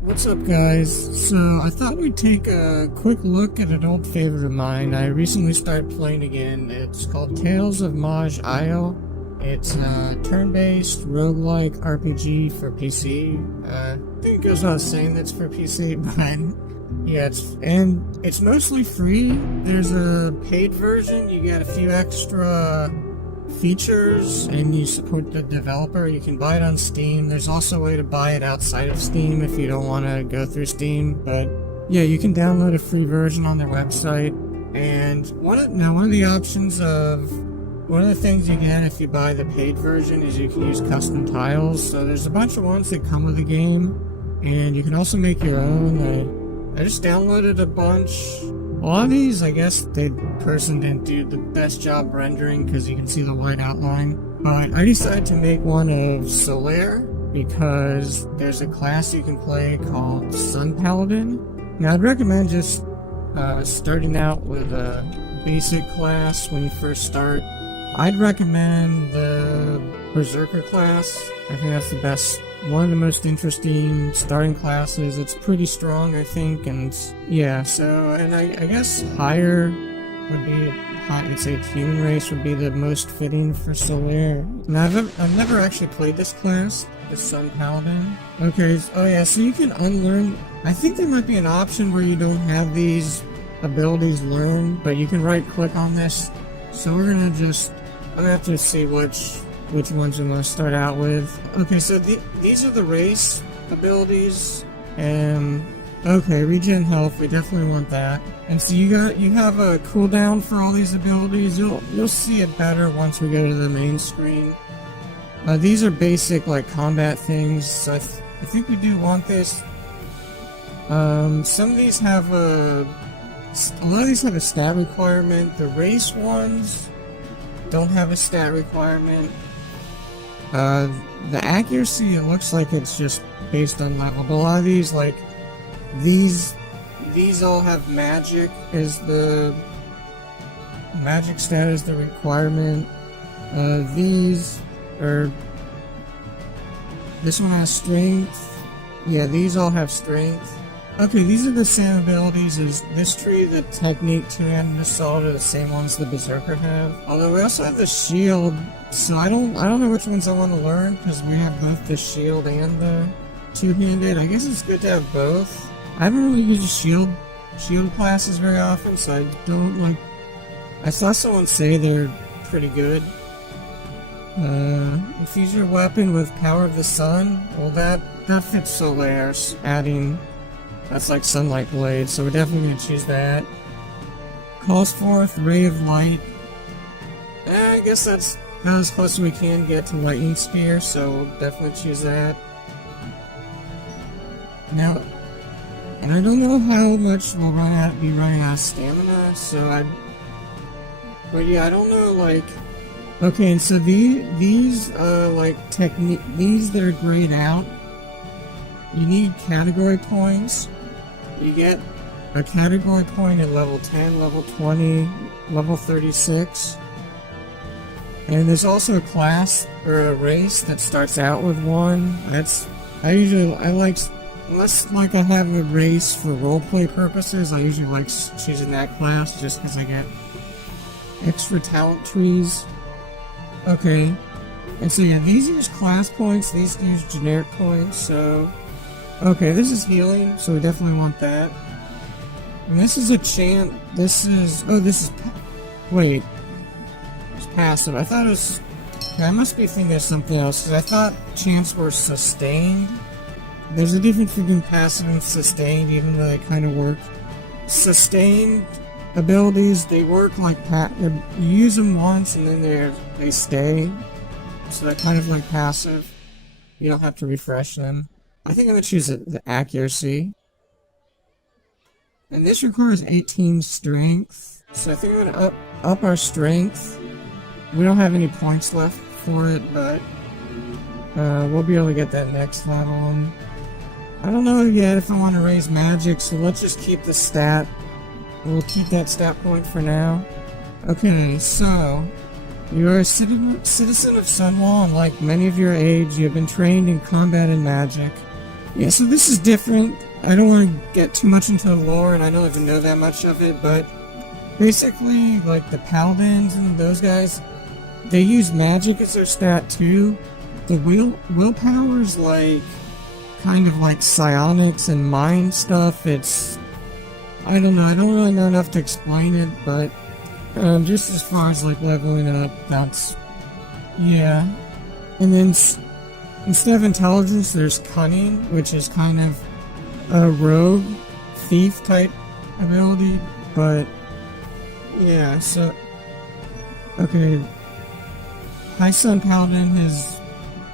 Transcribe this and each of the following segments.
What's up, guys? So I thought we'd take a quick look at an old favorite of mine. I recently started playing again. It's called Tales of Maj'Eyal. It's a turn-based roguelike RPG for PC. I think it goes without saying that's for PC, but yeah, it's mostly free. There's a paid version. You get a few extra features and you support the developer. You can buy it on Steam. There's also a way to buy it outside of Steam if you don't want to go through Steam, but yeah, you can download a free version on their website. And one of the things you get if you buy the paid version is you can use custom tiles. So there's a bunch of ones that come with the game, and you can also make your own. I just downloaded a bunch. A lot of these, I guess the person didn't do the best job rendering because you can see the white outline. But I decided to make one of Solaire because there's a class you can play called Paladin. Now I'd recommend just starting out with a basic class when you first start. I'd recommend the Berserker class. I think that's the best. One of the most interesting starting classes. It's pretty strong, I think, and yeah, so, and I guess higher would be, I'd say human race would be the most fitting for Solaire. Now, I've never actually played this class, the Sun Paladin. Okay, oh yeah, so you can unlearn, I think there might be an option where you don't have these abilities learned, but you can right click on this, so I'm gonna have to see which ones we want to start out with. Okay, so these are the race abilities. Okay, regen health, we definitely want that. And so you have a cooldown for all these abilities. You'll see it better once we go to the main screen. These are basic like combat things. So I think we do want this. Some of these have a lot of these have a stat requirement. The race ones don't have a stat requirement. The accuracy, it looks like it's just based on level, but a lot of these, like, these all have magic as the magic stat is the requirement. This one has strength. Yeah, these all have strength. Okay, these are the same abilities as this tree. The technique 2 and assault are the same ones the Berserker have. Although we also have the shield, so I don't know which ones I want to learn because we have both the shield and the two-handed. I guess it's good to have both. I haven't really used shield classes very often, so I don't like. I saw someone say they're pretty good. Infuse your weapon with power of the sun. Well, that fits Solaire's adding. That's like Sunlight Blade, so we're definitely going to choose that. Calls forth Ray of Light. I guess that's not as close as we can get to Lightning Spear, so we'll definitely choose that. Now, and I don't know how much we'll be running out of stamina, so but yeah, I don't know, like. Okay, and so these like these that are grayed out, you need category points. You get a category point at level 10, level 20, level 36. And there's also a class or a race that starts out with one. I like, unless like I have a race for roleplay purposes, I usually like choosing that class just because I get extra talent trees. Okay. And so yeah, these use class points, these use generic points, so. Okay, this is healing, so we definitely want that. And this is a chant. Wait. It's passive. I thought it was. Okay, I must be thinking of something else, because I thought chants were sustained. There's a difference between passive and sustained, even though they kind of work. Sustained abilities, they work like you use them once and then they stay. So they're kind of like passive. You don't have to refresh them. I think I'm going to choose the accuracy. And this requires 18 strength. So I think I'm going to up our strength. We don't have any points left for it, but we'll be able to get that next level. And I don't know yet if I want to raise magic, so let's just keep the stat. We'll keep that stat point for now. Okay, so you are a citizen of Sunwall, and like many of your age, you have been trained in combat and magic. Yeah, so this is different. I don't want to get too much into the lore, and I don't even know that much of it, but basically, like the Paladins and those guys, they use magic as their stat too. The willpower's like kind of like psionics and mind stuff. It's, I don't know, I don't really know enough to explain it, but just as far as like leveling up, that's, yeah. And then instead of intelligence, there's cunning, which is kind of a rogue thief type ability, but yeah, so okay. High Sun Paladin has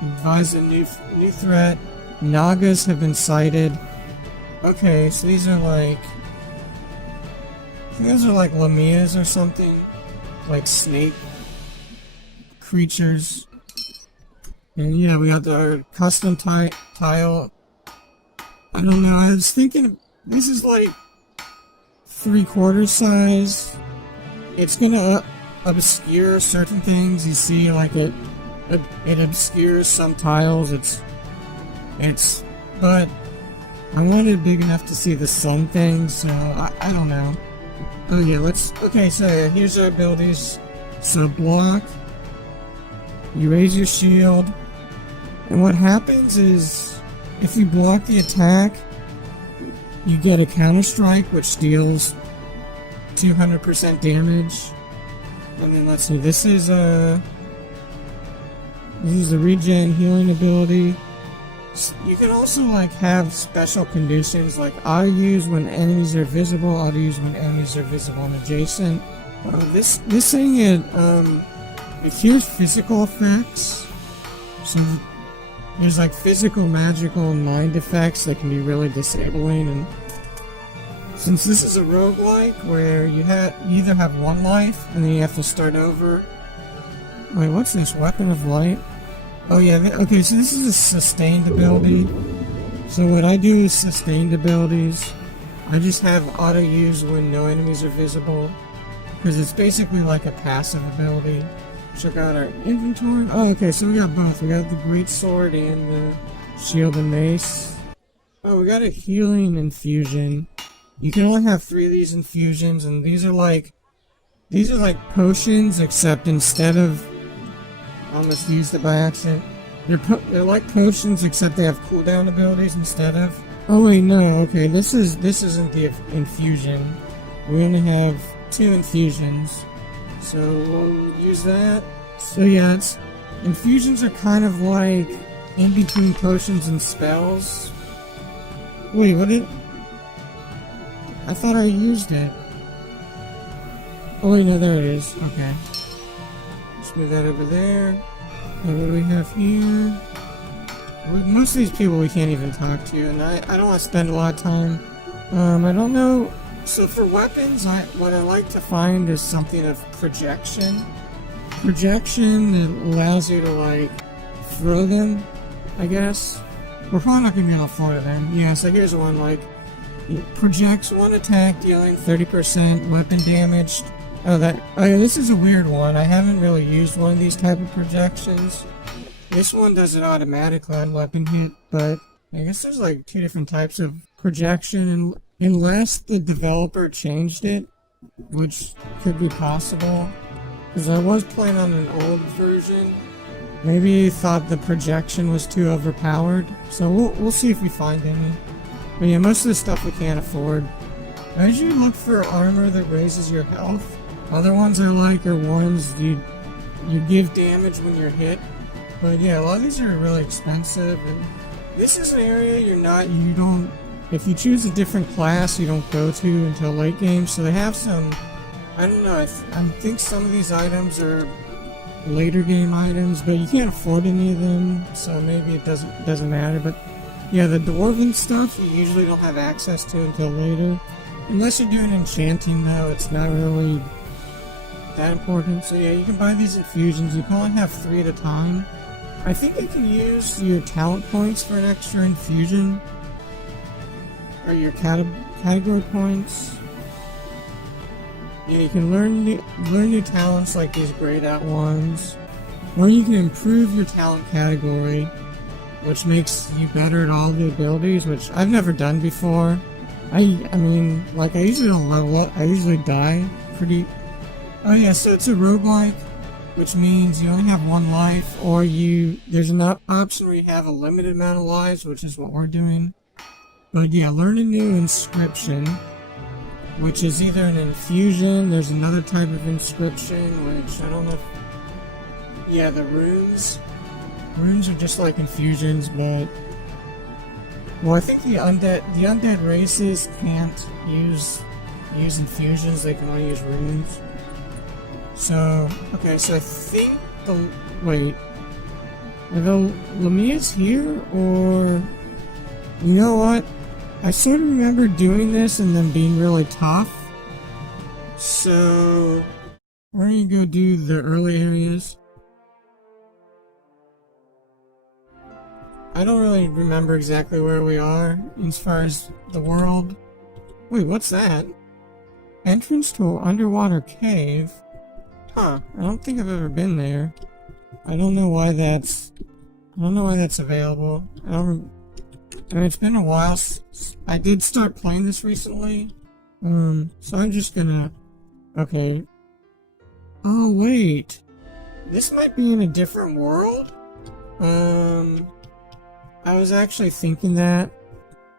advised a new threat. Nagas have been sighted. Okay, so these are like, I think those are like Lamias or something, like snake creatures. And yeah, we got our custom tile. I don't know, I was thinking this is like 3/4 size. It's gonna obscure certain things. You see, like it obscures some tiles. But I wanted it big enough to see the sun thing, so I don't know. Oh yeah, okay, so here's our abilities. So block, you raise your shield, and what happens is, if you block the attack, you get a counter strike, which deals 200% damage. And then let's see, this is the regen healing ability. You can also like have special conditions, like auto use when enemies are visible, auto use when enemies are visible and adjacent. This thing, it hears physical effects. So there's like physical, magical, and mind effects that can be really disabling. And since this is a roguelike where you either have one life and then you have to start over. Wait, what's this? Weapon of Light? Oh yeah, okay, so this is a sustained ability. So what I do is sustained abilities. I just have auto use when no enemies are visible, because it's basically like a passive ability. Check out our inventory. Oh, okay, so we got both. We got the great sword and the shield and mace. Oh, we got a healing infusion. You can only have 3 of these infusions, and these are like potions, except instead of, almost used it by accident. They're like potions, except they have cooldown abilities instead of. Oh wait, no. Okay, this isn't the infusion. We only have 2 infusions, so we'll use that. So yeah, infusions are kind of like in between potions and spells. Wait, what did? I thought I used it. Oh wait, no, there it is. Okay. Let's move that over there. And what do we have here? Most of these people we can't even talk to, and I don't want to spend a lot of time. I don't know. So for weapons, what I like to find is something of projection. Projection that allows you to like throw them, I guess. We're probably not going to be able to afford them. Yeah, so here's one like, it projects one attack dealing 30% weapon damage. Oh, this is a weird one. I haven't really used one of these type of projections. This one does it automatically on weapon hit, but I guess there's like 2 different types of projection, and unless the developer changed it, which could be possible, because I was playing on an old version. Maybe he thought the projection was too overpowered, so we'll see if we find any. But yeah, most of the stuff we can't afford. As you look for armor that raises your health, other ones are ones you give damage when you're hit. But yeah, a lot of these are really expensive, and this is an area if you choose a different class, you don't go to until late game. So they have some, I don't know, I think some of these items are later game items, but you can't afford any of them, so maybe it doesn't matter. But yeah, the dwarven stuff you usually don't have access to until later. Unless you're doing enchanting though, it's not really that important. So yeah, you can buy these infusions. You can only have 3 at a time. I think you can use your talent points for an extra infusion. Or your category points. Yeah, you can learn new talents like these grayed out ones. Or you can improve your talent category. which makes you better at all the abilities, which I've never done before. I mean, like, I usually don't level up, I usually die pretty... Oh yeah, so it's a roguelike, which means you only have one life, or there's an option where you have a limited amount of lives, which is what we're doing. But yeah, learn a new inscription, which is either an infusion, there's another type of inscription, which I don't know if... Yeah, the runes. Runes are just like infusions, but... Well, I think the undead races can't use infusions, they can only use runes. So, okay, so I think wait. Are the Lamias here, or... You know what? I sort of remember doing this and then being really tough. So... We're gonna go do the early areas. I don't really remember exactly where we are as far as the world. Wait, what's that? Entrance to an underwater cave? Huh, I don't think I've ever been there. I don't know why that's available. I mean, it's been a while I did start playing this recently. So I'm just gonna... Okay. Oh, wait. This might be in a different world? I was actually thinking that.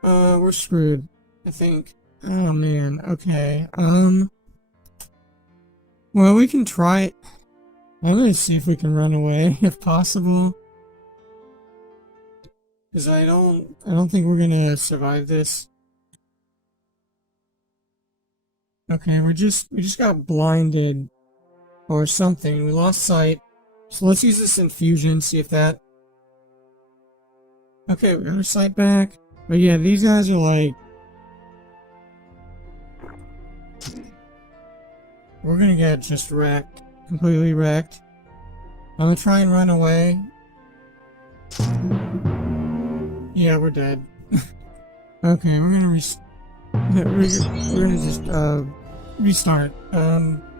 We're screwed, I think. Oh man, okay. Well, we can try it. I'm gonna see if we can run away, if possible. Because I don't think we're gonna survive this. Okay, we just got blinded. Or something, we lost sight. So let's use this infusion, see if that... Okay, we got our sight back. But yeah, these guys are like... We're gonna get just wrecked. Completely wrecked. I'm gonna try and run away. Yeah, we're dead. Okay, we're gonna just restart.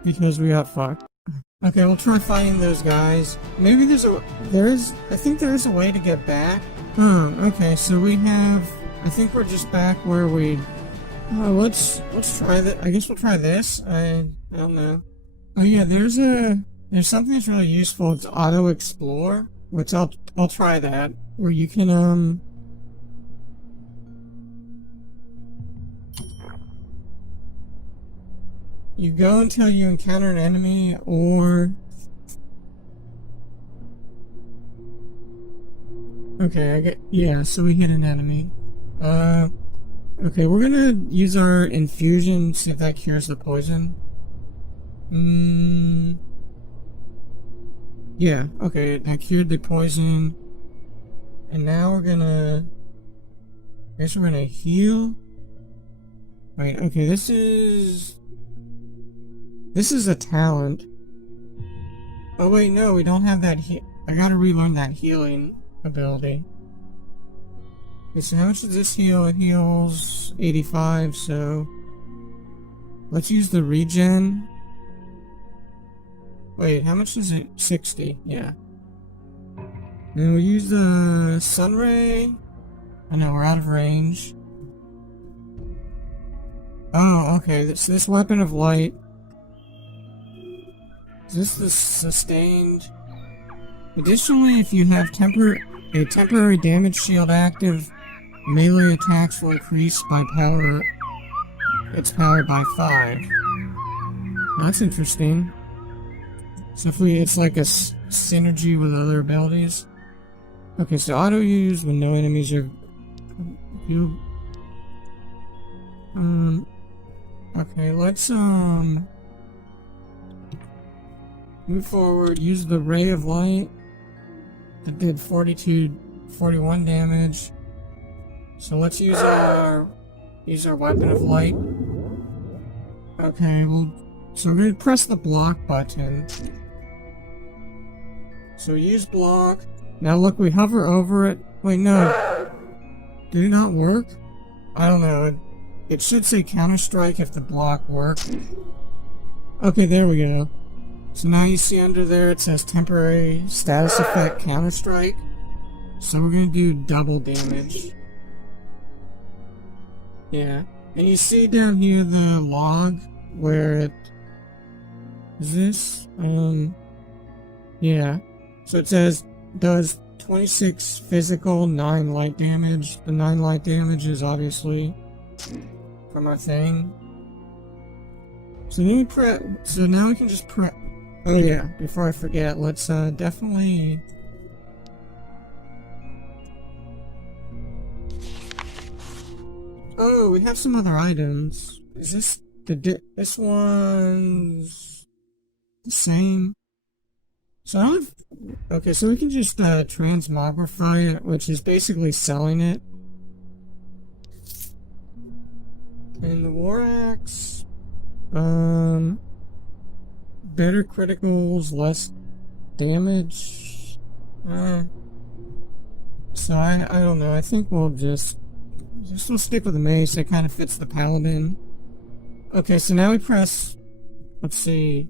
Because we got fucked. Okay, we'll try finding those guys. Maybe I think there is a way to get back. Oh, okay, so we have... I think we're just back where we... let's try that. I guess we'll try this. I don't know. Oh yeah, there's something that's really useful. It's auto explore, which I'll try that. Where you can you go until you encounter an enemy, or... Okay, yeah, so we hit an enemy. Okay, we're gonna use our infusion, see if that cures the poison. Yeah, okay, that cured the poison. And now we're gonna... I guess we're gonna heal. Wait, okay, this is a talent. Oh wait, no, we don't have that I gotta relearn that healing ability. Okay, so how much does this heal? It heals 85, so... Let's use the regen. Wait, how much is it? 60, yeah. Then we'll use the sunray. I know, we're out of range. Oh, okay, this weapon of light. Is this the sustained? Additionally, if you have a temporary damage shield active, melee attacks will increase by power. It's powered by 5. That's interesting. So it's like a synergy with other abilities. Okay, so auto use when no enemies are... Okay, let's move forward. Use the ray of light. That did 41 damage. So let's use our weapon of light. Okay, so we're gonna press the block button. So we use block. Now look, we hover over it. Wait, no. Did it not work? I don't know. It should say Counter-Strike if the block worked. Okay, there we go. So now you see under there it says temporary status effect Counter-Strike. So we're gonna do double damage. Yeah. And you see down here the log where it is this? Yeah. So it says does 26 physical, 9 light damage. The 9 light damage is obviously from our thing. So now we can just prep. Oh yeah, before I forget, let's definitely. Oh, we have some other items. Is this this one's the same? So okay, so we can just transmogrify it, which is basically selling it. And the war axe, better criticals, less damage. So I don't know. I think we'll we'll stick with the mace. It kind of fits the paladin. Okay, so now we press. Let's see.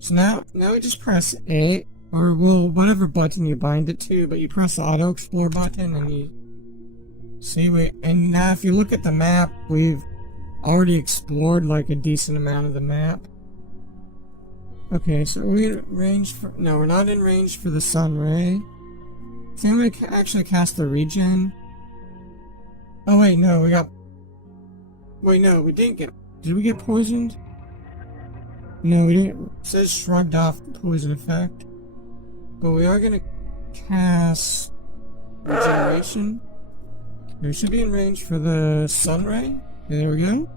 So now we just press A, or whatever button you bind it to. But you press the auto explore button, and you see and now if you look at the map, we've already explored like a decent amount of the map. Okay, so we're in range for. No, we're not in range for the sun ray. I think I'm gonna actually cast the regen. Oh wait, no, we got. Wait, no, we didn't get. Did we get poisoned? No, we didn't. It says shrugged off the poison effect. But we are gonna cast regeneration. We should be in range for the sun ray. There we go.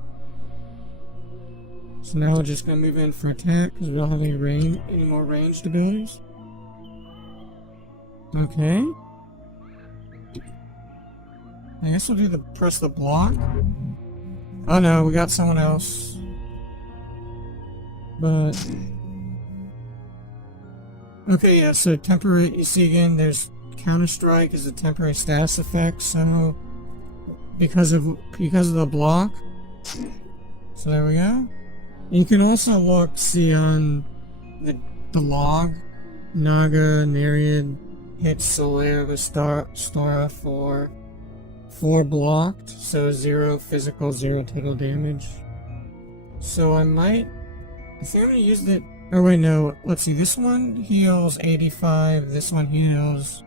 So now we're just gonna move in for attack because we don't have any more ranged abilities. Okay. I guess we'll do press the block. Oh no, we got someone else. But okay, yeah. So temporary. You see again, there's counter strike is a temporary status effect. So because of the block. So there we go. You can also see on the log, Naga, Nereid hits Solaire the Stora for 4 blocked, so 0 physical, 0 total damage. So I think I'm gonna use it. Oh wait, no. Let's see. This one heals 85. This one heals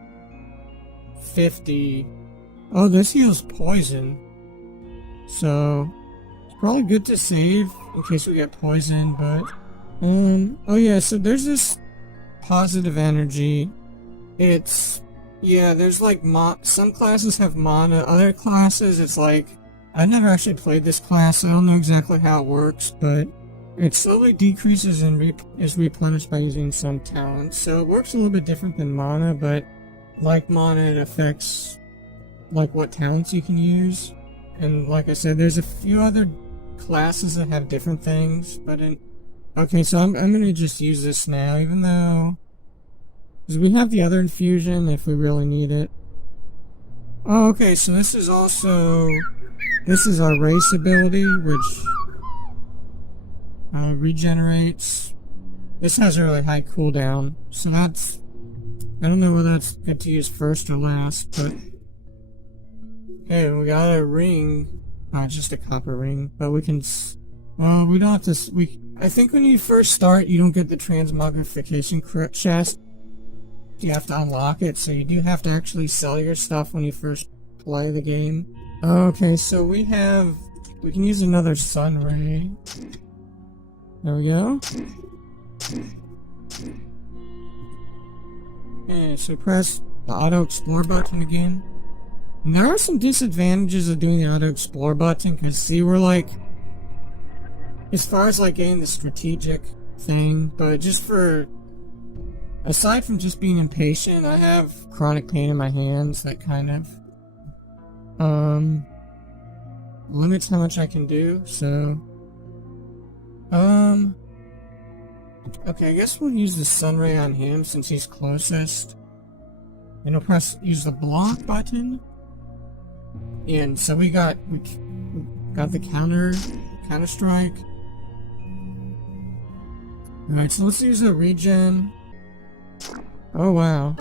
50. Oh, this heals poison. So it's probably good to save in case we get poisoned. But oh yeah. So there's this positive energy. There's like some classes have mana, other classes it's like, I've never actually played this class, so I don't know exactly how it works, but it slowly decreases and is replenished by using some talents. So it works a little bit different than mana, but like mana, it affects like what talents you can use. And like I said, there's a few other classes that have different things, but okay, so I'm gonna just use this now, even though. Because we have the other infusion if we really need it. Oh, okay, so this is our race ability, which regenerates. This has a really high cooldown, so I don't know whether that's good to use first or last, but hey, we got a ring. Not just a copper ring, but we can. Well, we don't have to. I think when you first start, you don't get the transmogrification chest. You have to unlock it, so you do have to actually sell your stuff when you first play the game. Okay, so we can use another sun ray. There we go. Okay, so press the auto explore button again. And there are some disadvantages of doing the auto explore button, because see, we're like, as far as like getting the strategic thing, but just aside from just being impatient, I have chronic pain in my hands that kind of limits how much I can do, so okay, I guess we'll use the sun ray on him since he's closest. And we'll use the block button. And so we got the counter strike. Alright, so let's use a regen. Oh wow.